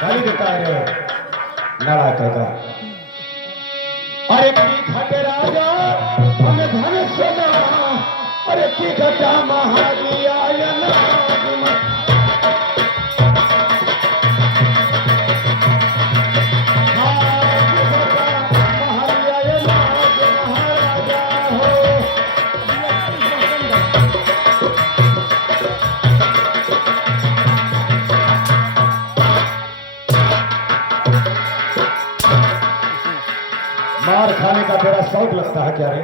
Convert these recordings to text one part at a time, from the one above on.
गाली देता है नाराज होता। अरे की घटे राजा हमें धन सोना, अरे की घटा महादिया मार खाने का तेरा शौक लगता है क्या रे?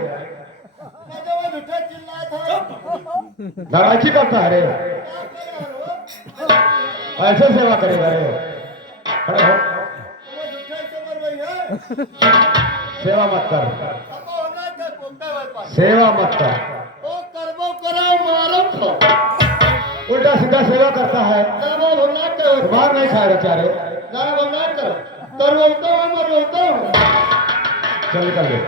लड़ाई करता है रे? ऐसे सेवा करेगा रे? खड़े हो। सेवा मत कर, सेवा मत कर। उल्टा सीधा सेवा करता है, मार नहीं खाएगा क्या रे? चल निकल गए।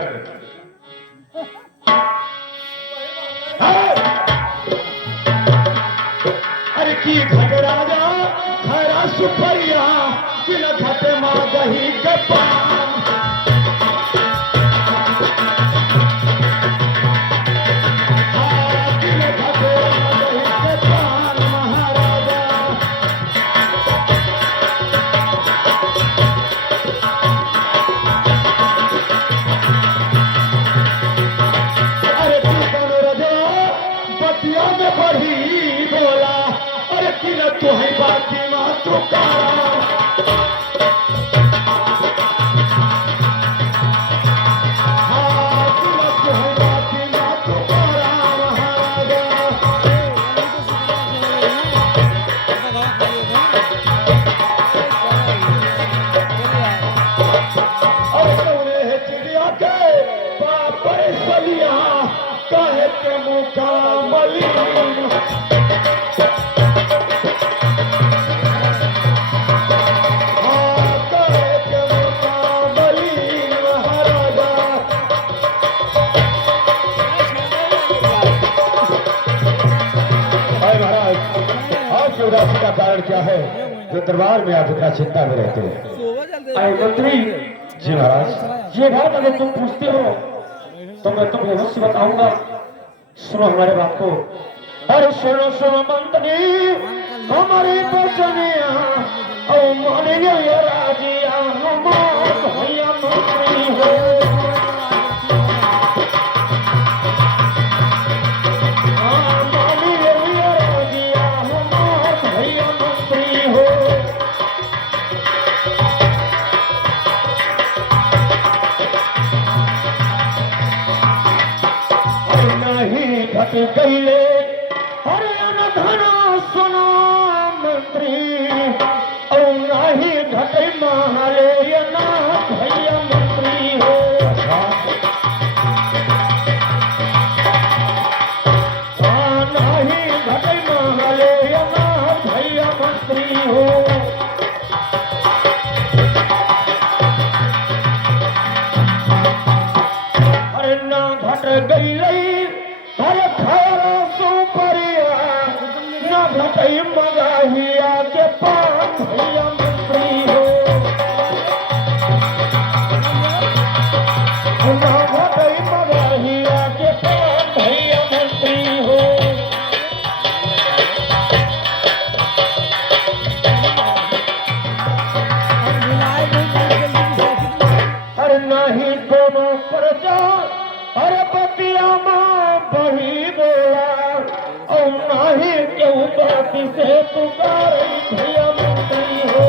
अरे की घट राजा खरा सुपरिया कि न घटे माँ दही के पान। कि न घटे माँ दही के पान महाराजा। अरे तू रजा बतिया में बढ़ी बोला, अरे कि न तू है बाकी मातृकारा। कहे के मुकामली उदासी का कारण क्या है जो दरबार में आप इतना चिंता में रहते हैं? अरे मंत्री जी महाराज। ये बात अगर तुम पूछते हो तो मैं तुम्हें अवश्य बताऊंगा। सुनो हमारे बात को। अरे सुनो सुनो मंत्री हमारी बचनिया ओ मानिए ये राजिया हमार भैया मंत्री हो। घट गईले अरे अनधना सुनो मंत्री और नहीं घटे महाले अनाथ भैया मंत्री हो। नहीं घटे महाले अनाथ भैया मंत्री हो। अरे ना घट गईले अरे खरा सुपरिया न घटई मगाहिया के पान भैया मंत्री हो। न घटई मगाहिया के पान भैया मंत्री हो। अरे नहीं कोनो प्रजा अरे बतिया माँ बही बोला और नहीं क्यों बाती से पुकारे भैया मंत्री हो।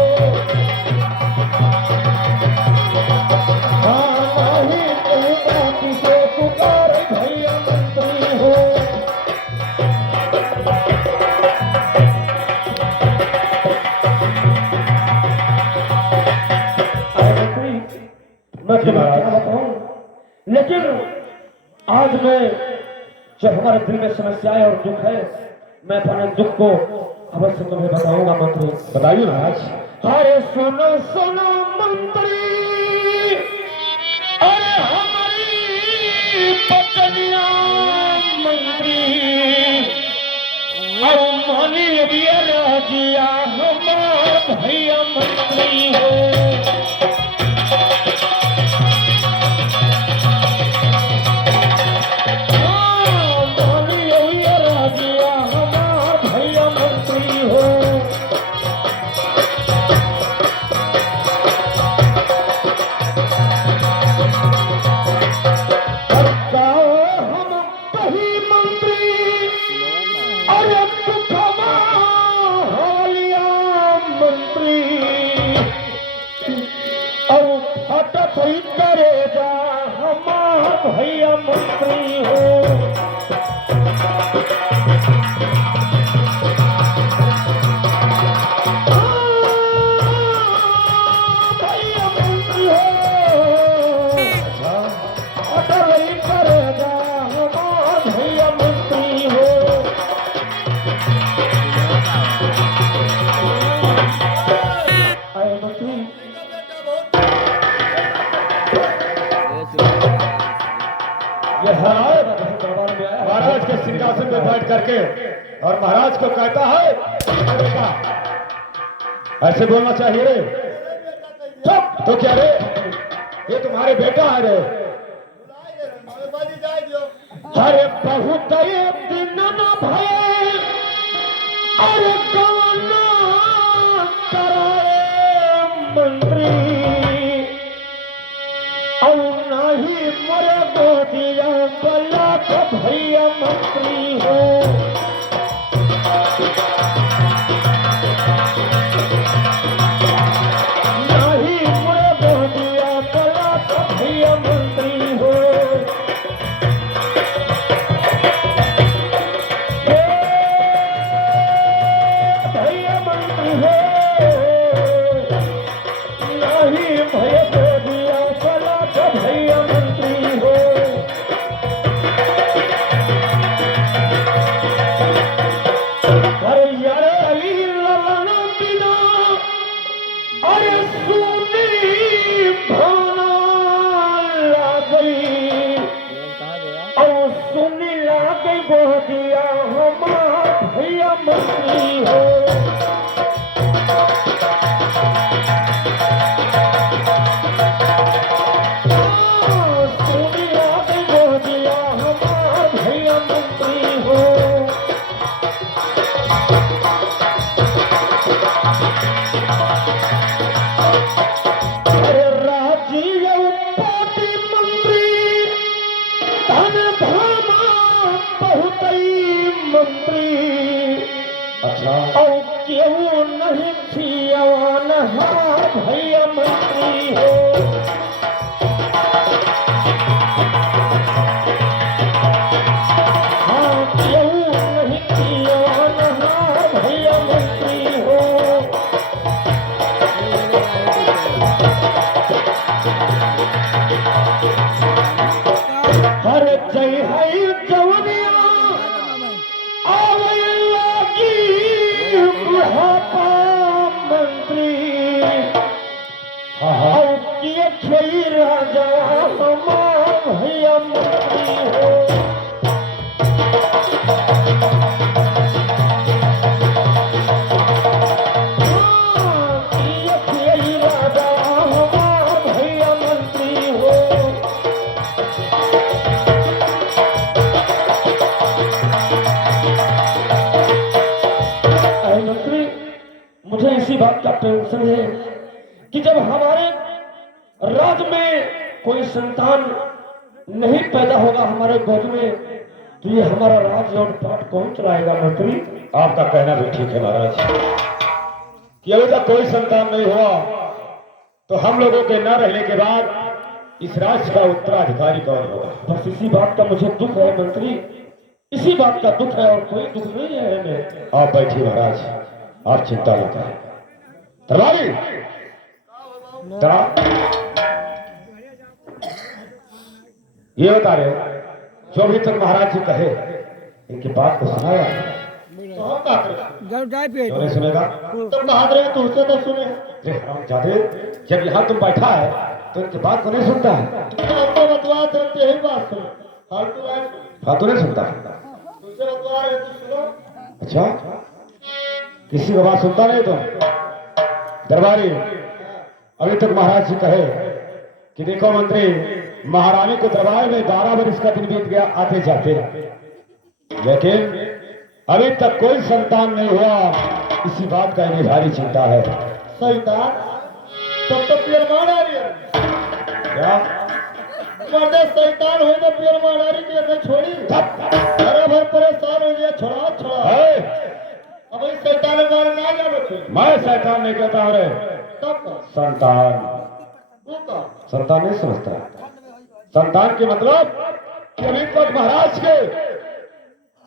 नहीं क्यों बाती से पुकारे भैया मंत्री हो। मैं तुम्हें बताऊं लेकिन आज मैं जब हमारे दिल में समस्याएं और दुख है मैं अपने दुख को अवश्य तुम्हें बताऊंगा मंत्री। बताइए महाराज। अरे सुनो सुनो मंत्री अरे हमारी पत्निया मंत्री और मानी राजिया हमार भैया मंत्री भैया मंत्री हो। भैया मंत्री हो, अटल ही करेगा हमारा भैया मंत्री हो। आए मंत्री ये हराए दरबार में आया महाराज के सिंहासन पे बैठ करके और महाराज को कहता है, बेटा ऐसे बोलना चाहिए रे। चुप, तो क्या रे, ये तुम्हारे बेटा है रे। अरे बहुत दिन न भये अरे गवना कराए मंत्री और नहीं मरे गोदिया बल्ला का भैया मंत्री हो। नहीं मरे गोदिया बल्ला का भैया मंत्री हो। भैया मंत्री हो, नहीं भय गोदिया बल्ला का भैया मंत्री हो। अरे यार अली ललन बिना अरे सुनी भाना लागई और सुनी लागई गोदिया हमार भैया मंत्री हो। सुनी लागई गोदिया हमार भैया मंत्री हो। अरे राजीव पाटी मंत्री धन धामा बहुत मंत्री अच्छा, और क्यों नहीं छियावान हार भैया मंत्री हो। हाँ क्यों नहीं छियावान हार भैया मंत्री हो। हर जय है जवनिया आवे लगी बुढ़ापा मंत्री और किए खेई राजा हमार भैया मंत्री हो। हाँ, किए खेई राजा हमार भैया मंत्री हो। अरे मंत्री मुझे इसी बात का टेंशन है कि जब हमारे राज्य में कोई संतान नहीं पैदा होगा हमारे गोद में तो ये हमारा राज्य और पाठ कौन चलाएगा मंत्री। आपका कहना भी ठीक है महाराज कि अभी तक कोई संतान नहीं हुआ तो हम लोगों के न रहने के बाद इस राज्य का उत्तराधिकारी कौन होगा। बस इसी बात का मुझे दुख है मंत्री, इसी बात का दुख है और कोई दुख नहीं है हमें। आप बैठिए महाराज, आप चिंता न करें। दरबारी ये बता रहे जो अभी तक महाराज जी कहे इनकी बात को सुनाया तो हम क्या करें? क्यों नहीं सुनेगा। तुम बहादुर है तो उससे तो सुने। अरे हरामजादे, जब यहाँ तुम बैठा है तो इनकी बात को नहीं सुनता है। आपको बतवा तो यही बात सुनो, फालतू बात बात तो नहीं सुनता। तुमसे बतवा रहे तो सुनो। अच्छा, किसी की बात सुनता नहीं तुम। दरबारी अभी तक महाराज जी कहे कि देखो मंत्री, महारानी के दरबार में 12 वर्ष का दिन बीत गया आते जाते, लेकिन अभी तक कोई संतान नहीं हुआ। इसी बात का इन्हें भारी चिंता है। शैतान तब तो पियर मार आ रही है क्या मर्दे शैतान हो तो पियर मार आ रही थी ऐसे छोड़ी अरे भर परेशान हो गया छोड़ा छोड़ा है? अब इस शैतान मार ना जानो थे मैं शैतान नहीं कहता हूँ रे, तब का संतान। वो का संतान नहीं समझता। संतान के मतलब कि अभी तक महाराज के